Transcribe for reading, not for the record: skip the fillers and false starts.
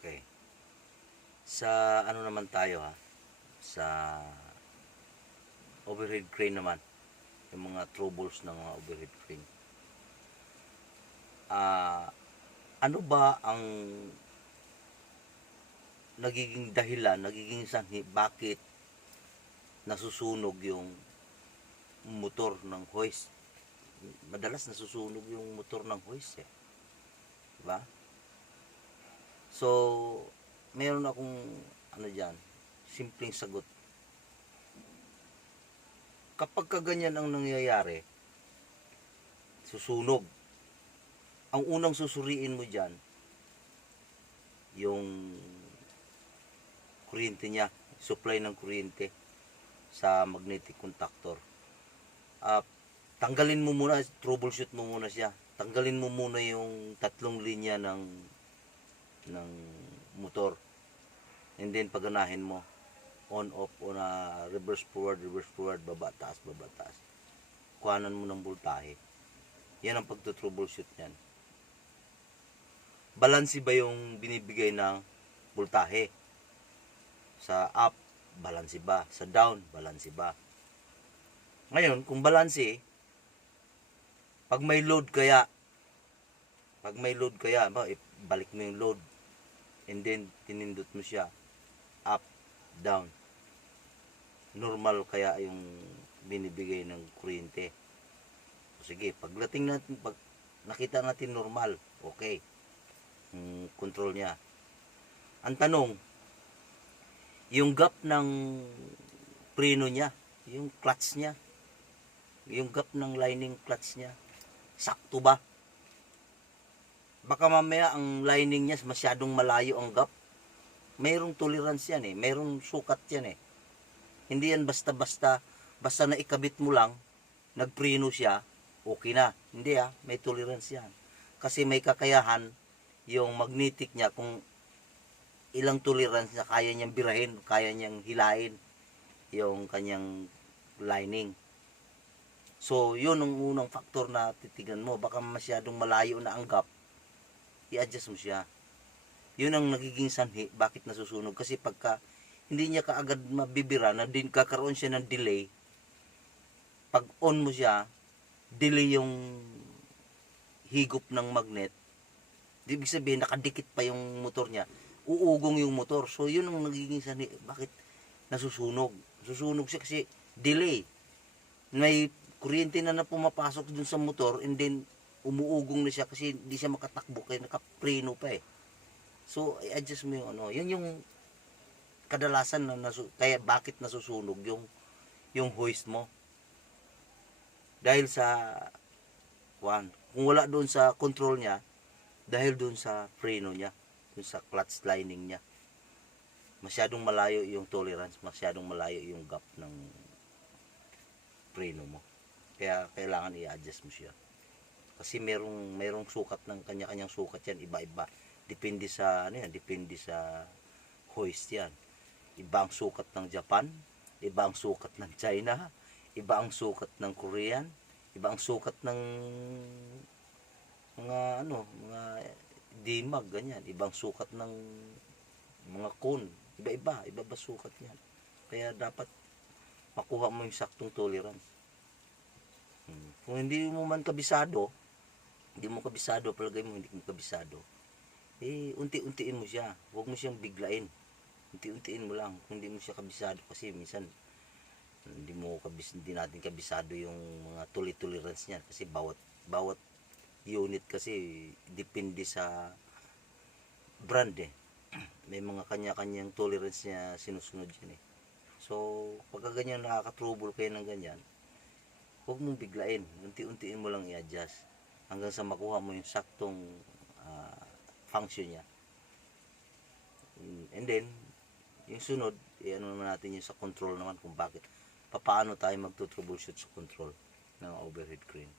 Okay. Sa ano naman tayo ha? Sa overhead crane naman. Yung mga troubles ng mga overhead crane. Ano ba ang nagiging dahilan, nagiging sanhi, bakit nasusunog yung motor ng hoist? Madalas nasusunog yung motor ng hoist eh. Diba? So, meron akong ano dyan, simpleng sagot. Kapag kaganyan ang nangyayari, susunog. Ang unang susuriin mo dyan, yung kuryente niya, supply ng kuryente sa magnetic contactor. Tanggalin mo muna, troubleshoot mo muna siya. Tanggalin mo muna yung tatlong linya ng motor. And then paganahin mo. On, off, reverse forward, baba, taas. Kuhanan mo ng voltahe. Yan ang pagtutroubleshoot niyan. Balanse ba yung binibigay ng voltahe? Sa up, balanse ba? Sa down, balanse ba? Ngayon, kung balanse, pag may load kaya, balik mo yung load. And then, tinindot mo siya. Up, down. Normal kaya yung binibigay ng kuryente. Sige, pag nakita natin normal, okay. Control niya. Ang tanong, yung gap ng preno niya, yung clutch niya, yung gap ng lining clutch niya, sakto ba? Baka mamaya ang lining niya masyadong malayo ang gap. Mayroong tolerance yan eh, mayroong sukat yan eh. Hindi yan basta na ikabit mo lang, nagpreno siya, okay na. Hindi may tolerance yan. Kasi may kakayahan yung magnetic niya kung ilang tolerance na kaya niyang birahin, kaya niyang hilahin yung kanyang lining. So, yun ang unang factor na titigan mo. Baka masyadong malayo na ang gap, i-adjust mo siya. Yun ang nagiging sanhi, bakit nasusunog. Kasi pagka hindi niya kaagad mabibira, na din kakaroon siya ng delay, pag on mo siya, delay yung higop ng magnet, ibig sabihin, nakadikit pa yung motor niya, uugong yung motor. So, yun ang nagiging sanhi, bakit nasusunog. Susunog siya kasi delay. May kuryente na pumapasok dun sa motor, and then, umuugong na siya kasi hindi siya makatakbo kaya nakapreno pa eh. So, i-adjust mo yung ano. Yun yung kadalasan na kaya bakit nasusunog yung hoist mo. Dahil sa kung wala doon sa control niya, dahil doon sa preno niya, doon sa clutch lining niya. Masyadong malayo yung tolerance, masyadong malayo yung gap ng preno mo. Kaya kailangan i-adjust mo siya. Kasi merong sukat ng kanya-kanyang sukat yan, iba-iba. Depende sa hoist yan. Iba ang sukat ng Japan, iba ang sukat ng China, iba ang sukat ng Korean, iba ang sukat ng mga dimag, ganyan. Iba ang sukat ng mga cone. Iba sukat yan. Kaya dapat makuha mo yung saktong tolerance. Kung hindi mo kabisado, palagay mo hindi mo kabisado, unti-untiin mo siya. Huwag mo siyang biglain. Unti-untiin mo lang kung hindi mo siya kabisado, kasi minsan hindi natin kabisado yung mga tolerance niyan, kasi bawat unit kasi depende sa brand eh. May mga kanya-kanyang tolerance niya sinusunod yan eh. So pagka ganyan nakaka-trouble kayo ng ganyan, huwag mong biglain, unti-untiin mo lang i-adjust hanggang sa makuha mo yung saktong function niya. And then yung sunod, ano naman natin yung sa control naman, kung paano tayo magto-troubleshoot sa control ng overhead crane.